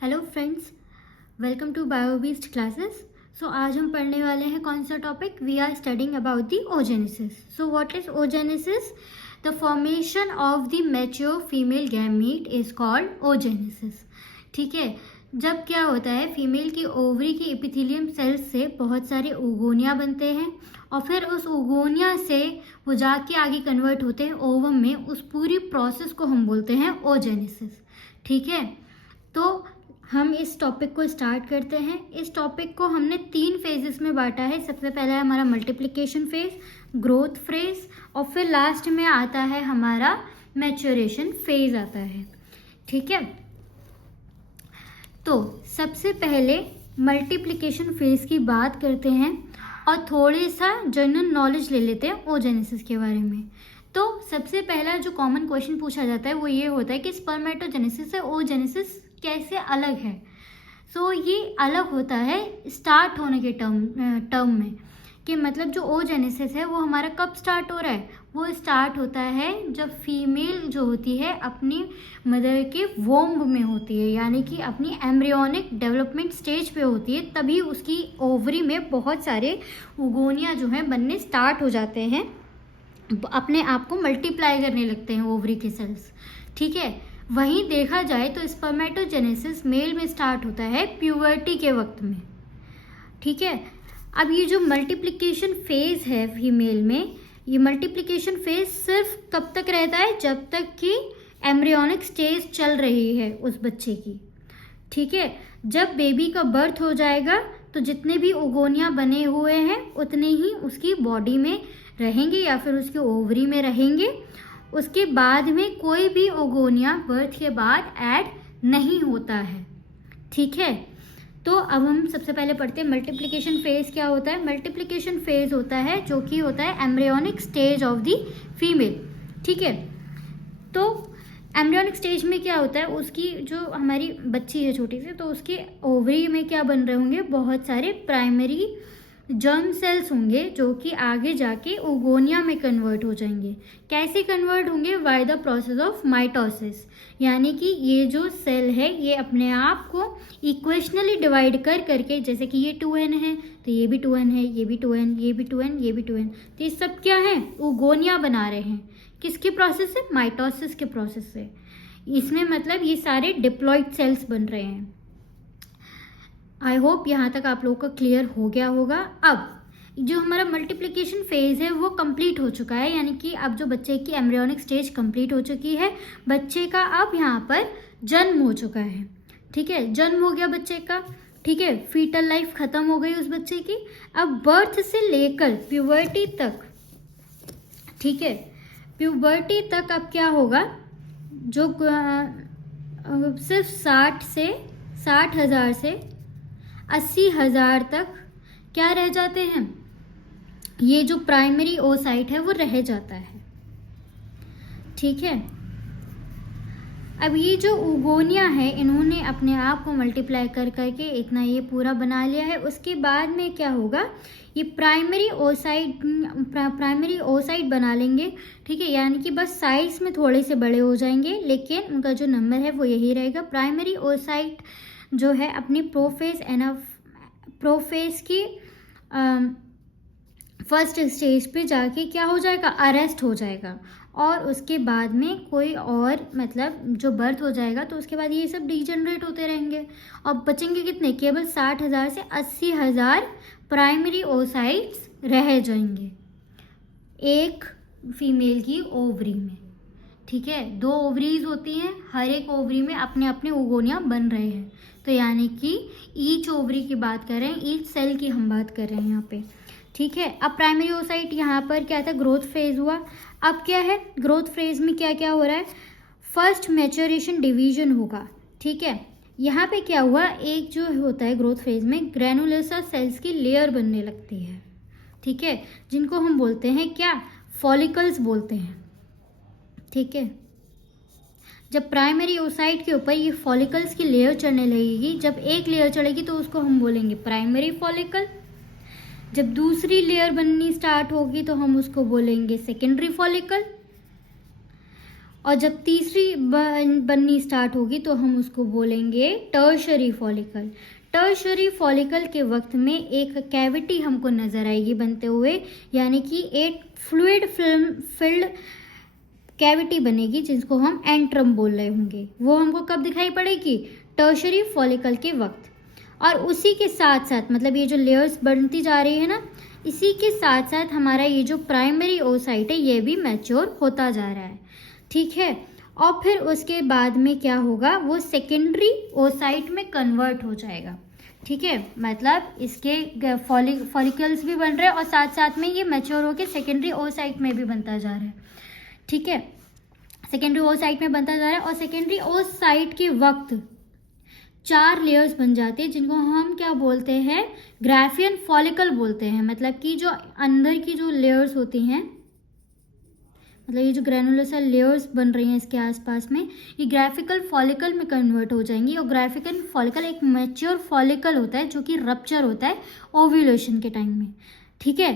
Hello friends, welcome to Biobeast classes. So आज हम पढ़ने वाले हैं कौन सा topic? We are studying about the oogenesis. So what is oogenesis? The formation of the mature female gamete is called oogenesis. ठीक है, जब क्या होता है, फीमेल की ओवरी की एपिथेलियम सेल्स से बहुत सारे ओगोनिया बनते हैं और फिर उस ओगोनिया से वो जाके आगे कन्वर्ट होते हैं ओवम में। उस पूरी प्रोसेस को हम बोलते हैं ओजेनेसिस। ठीक है, तो हम इस टॉपिक को स्टार्ट करते हैं। इस टॉपिक को हमने 3 फेजेस में बांटा है। सबसे पहला है हमारा मल्टीप्लिकेशन फेज, ग्रोथ फेज और फिर लास्ट में आता है हमारा मैच्योरेशन फेज आता है। ठीक है, तो सबसे पहले मल्टीप्लिकेशन फेज की बात करते हैं और थोड़ी सा जनरल नॉलेज ले लेते हैं ओजेनेसिस के बारे में। तो सबसे पहला जो कॉमन क्वेश्चन पूछा जाता है वो ये होता है कि स्पर्मेटोजेनेसिस से ओजेनेसिस कैसे अलग है। सो ये अलग होता है स्टार्ट होने के टर्म में, कि मतलब जो ओजेनेसिस है वो हमारा कब स्टार्ट हो रहा है? वो स्टार्ट होता है जब फीमेल जो होती है अपनी मदर के वोम्ब में होती है, यानी कि अपनी एम्ब्रियोनिक डेवलपमेंट स्टेज पे होती है। तभी उसकी ओवरी में बहुत सारे ओगोनिया जो हैं बनने स्टार्ट हो जाते हैं, अपने आप को मल्टीप्लाई करने लगते हैं ओवरी के सेल्स। ठीक है, वहीं देखा जाए तो स्पर्मेटोजेनेसिस मेल में स्टार्ट होता है प्यूबर्टी के वक्त में। ठीक है, अब ये जो मल्टीप्लिकेशन फेज है फीमेल में, ये मल्टीप्लिकेशन फेज सिर्फ कब तक रहता है? जब तक कि एम्ब्रियोनिक स्टेज चल रही है उस बच्चे की। ठीक है, जब बेबी का बर्थ हो जाएगा तो जितने भी ओगोनिया बने हुए हैं उतने ही उसकी बॉडी में रहेंगे या फिर उसके ओवरी में रहेंगे। उसके बाद में कोई भी ओगोनिया बर्थ के बाद ऐड नहीं होता है। ठीक है, तो अब हम सबसे पहले पढ़ते हैं मल्टीप्लिकेशन फेज क्या होता है। मल्टीप्लिकेशन फेज होता है जो कि होता है embryonic stage of the female. ठीक है, तो एम्ब्रियोनिक स्टेज में क्या होता है, उसकी जो हमारी बच्ची है छोटी सी, तो उसके ओवरी में क्या बन रहे होंगे? बहुत सारे प्राइमरी जर्म सेल्स होंगे जो कि आगे जाके ओगोनिया में कन्वर्ट हो जाएंगे। कैसे कन्वर्ट होंगे? By the process of mitosis, यानी कि ये जो सेल है ये अपने आप को इक्वेशनली डिवाइड कर करके, जैसे कि ये 2n है तो ये भी 2n है, ये भी 2n, ये भी 2n, ये भी 2n, तो ये सब क्या है? ओगोनिया बना रहे हैं। किसके प्रोसेस से? माइटोसिस के प्रोसेस से। इसमें मतलब ये सारे डिप्लॉइड सेल्स बन रहे हैं। आई होप यहाँ तक आप लोगों को क्लियर हो गया होगा। अब जो हमारा मल्टीप्लिकेशन फेज है वो कंप्लीट हो चुका है, यानी कि अब जो बच्चे की एम्ब्रियोनिक स्टेज कंप्लीट हो चुकी है, बच्चे का अब यहाँ पर जन्म हो चुका है। ठीक है, जन्म हो गया बच्चे का। ठीक है, फीटल लाइफ खत्म हो गई उस बच्चे की। अब बर्थ से लेकर प्यूबर्टी तक, ठीक है, प्यूबर्टी तक अब क्या होगा? जो सिर्फ 60,000 से 80,000 तक क्या रह जाते हैं? ये जो प्राइमरी ओसाइट है वो रह जाता है। ठीक है, अब ये जो ओगोनिया है इन्होंने अपने आप को मल्टीप्लाई कर करके इतना ये पूरा बना लिया है। उसके बाद में क्या होगा? ये प्राइमरी ओसाइट बना लेंगे। ठीक है, यानी कि बस साइज में थोड़े से बड़े हो जाएंगे, लेकिन उनका जो नंबर है वो यही रहेगा। प्राइमरी ओसाइट जो है अपनी प्रोफेज की फर्स्ट स्टेज पे जाके क्या हो जाएगा? अरेस्ट हो जाएगा। और उसके बाद में कोई और मतलब जो बर्थ हो जाएगा तो उसके बाद ये सब डिजनरेट होते रहेंगे और बचेंगे कितने? केवल 60,000 से 80,000 प्राइमरी ओसाइट्स रह जाएंगे एक फीमेल की ओवरी में। ठीक है, 2 ओवरीज होती हैं, हर एक ओवरी में अपने अपने ओगोनिया बन रहे हैं। तो यानी कि ईच ओवरी की बात कर रहे हैं, ईच सेल की हम बात कर रहे हैं यहाँ पे। ठीक है, अब प्राइमरी ओसाइट यहाँ पर क्या था? ग्रोथ फेज हुआ। अब क्या है? ग्रोथ फेज में क्या क्या हो रहा है? फर्स्ट मैच्योरेशन डिवीजन होगा। ठीक है, यहाँ पे क्या हुआ? एक जो होता है ग्रोथ फेज में ग्रेनुलोसा सेल्स की लेयर बनने लगती है। ठीक है, जिनको हम बोलते हैं क्या? फॉलिकल्स बोलते हैं। ठीक है, जब प्राइमरी ओसाइट के ऊपर ये फॉलिकल्स की लेयर चढ़ने लगेगी, जब एक लेयर चढ़ेगी तो उसको हम बोलेंगे प्राइमरी फॉलिकल। जब दूसरी लेयर बननी स्टार्ट होगी तो हम उसको बोलेंगे सेकेंडरी फॉलिकल। और जब तीसरी बननी स्टार्ट होगी तो हम उसको बोलेंगे टर्शरी फॉलिकल। टर्शरी फॉलिकल के वक्त में एक कैविटी हमको नज़र आएगी बनते हुए, यानी कि एक फ्लूइड फिल्म फिल्ड कैविटी बनेगी जिसको हम एंट्रम बोल रहे होंगे। वो हमको कब दिखाई पड़ेगी? टर्शरी फॉलिकल के वक्त। और उसी के साथ साथ मतलब ये जो लेयर्स बनती जा रही है ना, इसी के साथ साथ हमारा ये जो प्राइमरी ओसाइट है ये भी मैच्योर होता जा रहा है, ठीक है। और फिर उसके बाद में क्या होगा, वो सेकेंडरी ओसाइट में कन्वर्ट हो जाएगा, ठीक है। मतलब इसके फॉलिकल्स भी बन रहे हैं और साथ साथ में ये मैच्योर होकर सेकेंडरी ओसाइट में भी बनता जा रहा है, ठीक है। सेकेंडरी ओसाइट में बनता जा रहा है और सेकेंडरी ओसाइट के वक्त 4 लेयर्स बन जाते हैं जिनको हम क्या बोलते हैं? ग्राफियन फॉलिकल बोलते हैं। मतलब कि जो अंदर की जो लेयर्स होती हैं, मतलब ये जो ग्रैनुलर सेल लेयर्स बन रही हैं इसके आसपास में, ये ग्राफिकल फॉलिकल में कन्वर्ट हो जाएंगी। और ग्राफिकल फॉलिकल एक मैच्योर फॉलिकल होता है जो कि रप्चर होता है ओव्यूलेशन के टाइम में, ठीक है।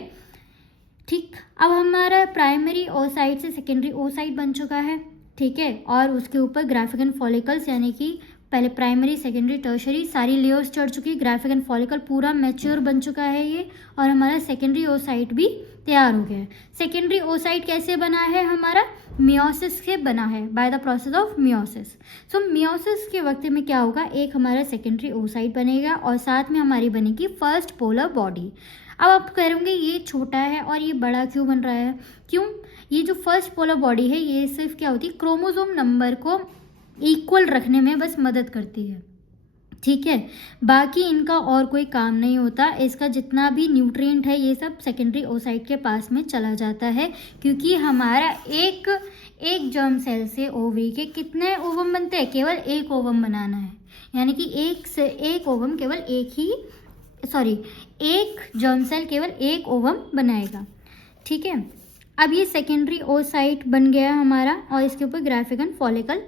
ठीक, अब हमारा प्राइमरी ओसाइट से सेकेंडरी ओसाइट बन चुका है, ठीक है। और उसके ऊपर ग्राफिकल फॉलिकल्स यानी कि पहले प्राइमरी सेकेंडरी टर्शरी सारी लेयर्स चढ़ चुकी, ग्राफिकल फॉलिकल पूरा मैच्योर बन चुका है ये, और हमारा सेकेंडरी ओसाइट भी तैयार हो गया है। सेकेंडरी ओसाइट कैसे बना है? हमारा मियोसिस से बना है, by the process of meiosis. So meiosis के वक्त में क्या होगा, एक हमारा सेकेंडरी ओसाइट बनेगा और साथ में हमारी बनेगी फर्स्ट पोलर बॉडी। अब आप कहोगे ये छोटा है और ये बड़ा क्यों बन रहा है? क्यों? ये जो फर्स्ट पोलर बॉडी है ये सिर्फ क्या होती है, क्रोमोसोम नंबर को इक्वल रखने में बस मदद करती है, ठीक है। बाकी इनका और कोई काम नहीं होता। इसका जितना भी न्यूट्रिएंट है ये सब सेकेंडरी ओसाइट के पास में चला जाता है, क्योंकि हमारा एक जर्म सेल से ओवरी के कितने ओवम बनते हैं? केवल एक ओवम बनाना है, यानी कि एक ओवम केवल एक जर्म सेल केवल एक ओवम बनाएगा, ठीक है। अब ये सेकेंडरी ओसाइट बन गया हमारा और इसके ऊपर ग्राफिकल फॉलिकल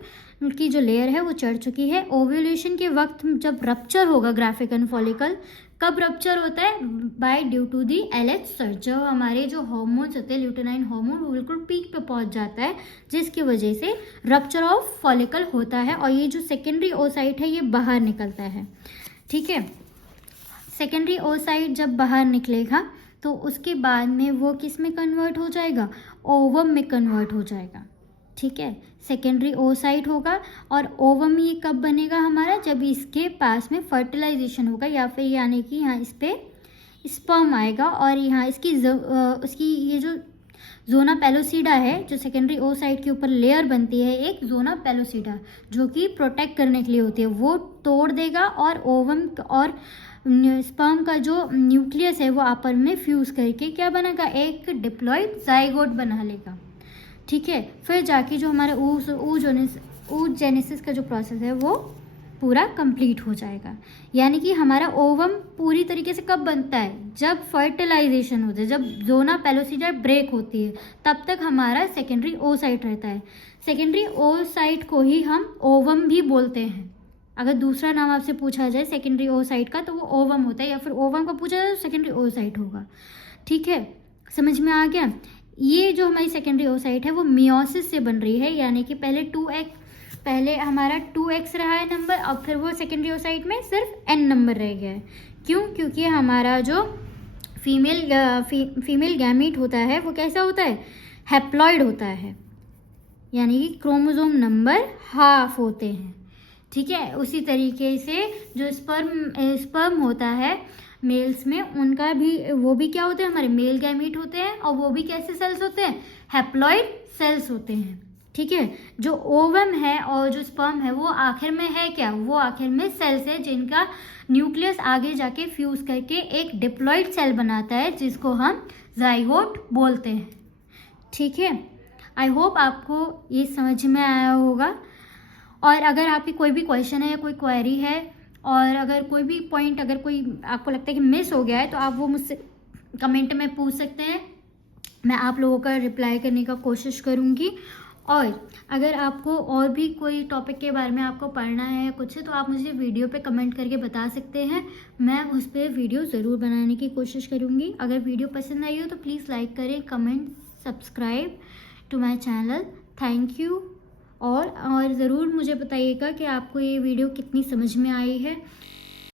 की जो लेयर है वो चढ़ चुकी है। ओव्यूलेशन के वक्त जब रप्चर होगा ग्राफिकल फॉलिकल, कब रप्चर होता है? By due to the LH surge. जब हमारे जो हार्मोन्स होते हैं ल्यूटेनाइन हार्मोन वो बिल्कुल पीक पे पहुंच जाता है, जिसकी वजह से रप्चर ऑफ फॉलिकल होता है और ये जो सेकेंडरी ओसाइट है ये बाहर निकलता है, ठीक है। सेकेंडरी ओसाइट जब बाहर निकलेगा तो उसके बाद में वो किस में कन्वर्ट हो जाएगा? ओवम में कन्वर्ट हो जाएगा, ठीक है। सेकेंडरी ओसाइट होगा और ओवम ये कब बनेगा हमारा? जब इसके पास में फर्टिलाइजेशन होगा या फिर यानी कि यहाँ इस पर स्पर्म आएगा और यहाँ उसकी ये जो जोना पेलोसिडा है, जो सेकेंडरी ओसाइट के ऊपर लेयर बनती है एक जोना पेलोसिडा जो कि प्रोटेक्ट करने के लिए होती है, वो तोड़ देगा और ओवम और स्पर्म का जो न्यूक्लियस है वो आपस में फ्यूज करके क्या बनेगा? एक डिप्लॉइड जाइगोट बना लेगा, ठीक है। फिर जाके जो हमारा oogenesis का जो प्रोसेस है वो पूरा कंप्लीट हो जाएगा। यानी कि हमारा ओवम पूरी तरीके से कब बनता है? जब फर्टिलाइजेशन होता है, जब जोना पेलोसिडा ब्रेक होती है, तब तक हमारा सेकेंडरी ओसाइट रहता है। सेकेंडरी ओसाइट को ही हम ओवम भी बोलते हैं। अगर दूसरा नाम आपसे पूछा जाए सेकेंडरी ओसाइट का तो वो ओवम होता है, या फिर ओवम का पूछा जाए तो सेकेंडरी ओसाइट होगा, ठीक है। समझ में आ गया? ये जो हमारी सेकेंडरी ओसाइट है वो मियोसिस से बन रही है, यानी कि पहले हमारा 2x रहा है नंबर, अब फिर वो सेकेंडरी ओसाइट में सिर्फ n नंबर रह गया है। क्यों? क्योंकि हमारा जो फीमेल गैमीट होता है वो कैसा होता है? हैप्लॉइड होता है, यानी कि क्रोमोसोम नंबर हाफ होते हैं, ठीक है। उसी तरीके से जो स्पर्म होता है मेल्स में, उनका भी वो भी क्या होते हैं? हमारे मेल गैमीट होते हैं और वो भी कैसे सेल्स होते हैं? हैप्लॉइड सेल्स होते हैं, ठीक है। जो ओवम है और जो स्पर्म है वो आखिर में है क्या? वो आखिर में सेल्स है जिनका न्यूक्लियस आगे जाके फ्यूज करके एक डिप्लॉइड सेल बनाता है जिसको हम जाइगोट बोलते हैं, ठीक है। आई होप आपको ये समझ में आया होगा। और अगर आपकी कोई भी क्वेश्चन है या कोई क्वेरी है और अगर कोई भी पॉइंट अगर कोई आपको लगता है कि मिस हो गया है तो आप वो मुझसे कमेंट में पूछ सकते हैं, मैं आप लोगों का रिप्लाई करने का कोशिश करूँगी। और अगर आपको और भी कोई टॉपिक के बारे में आपको पढ़ना है या कुछ है तो आप मुझे वीडियो पे कमेंट करके बता सकते हैं, मैं उस पर वीडियो ज़रूर बनाने की कोशिश करूँगी। अगर वीडियो पसंद आई हो तो प्लीज़ लाइक करें, comment, subscribe to my channel. Thank you. और ज़रूर मुझे बताइएगा कि आपको ये वीडियो कितनी समझ में आई है।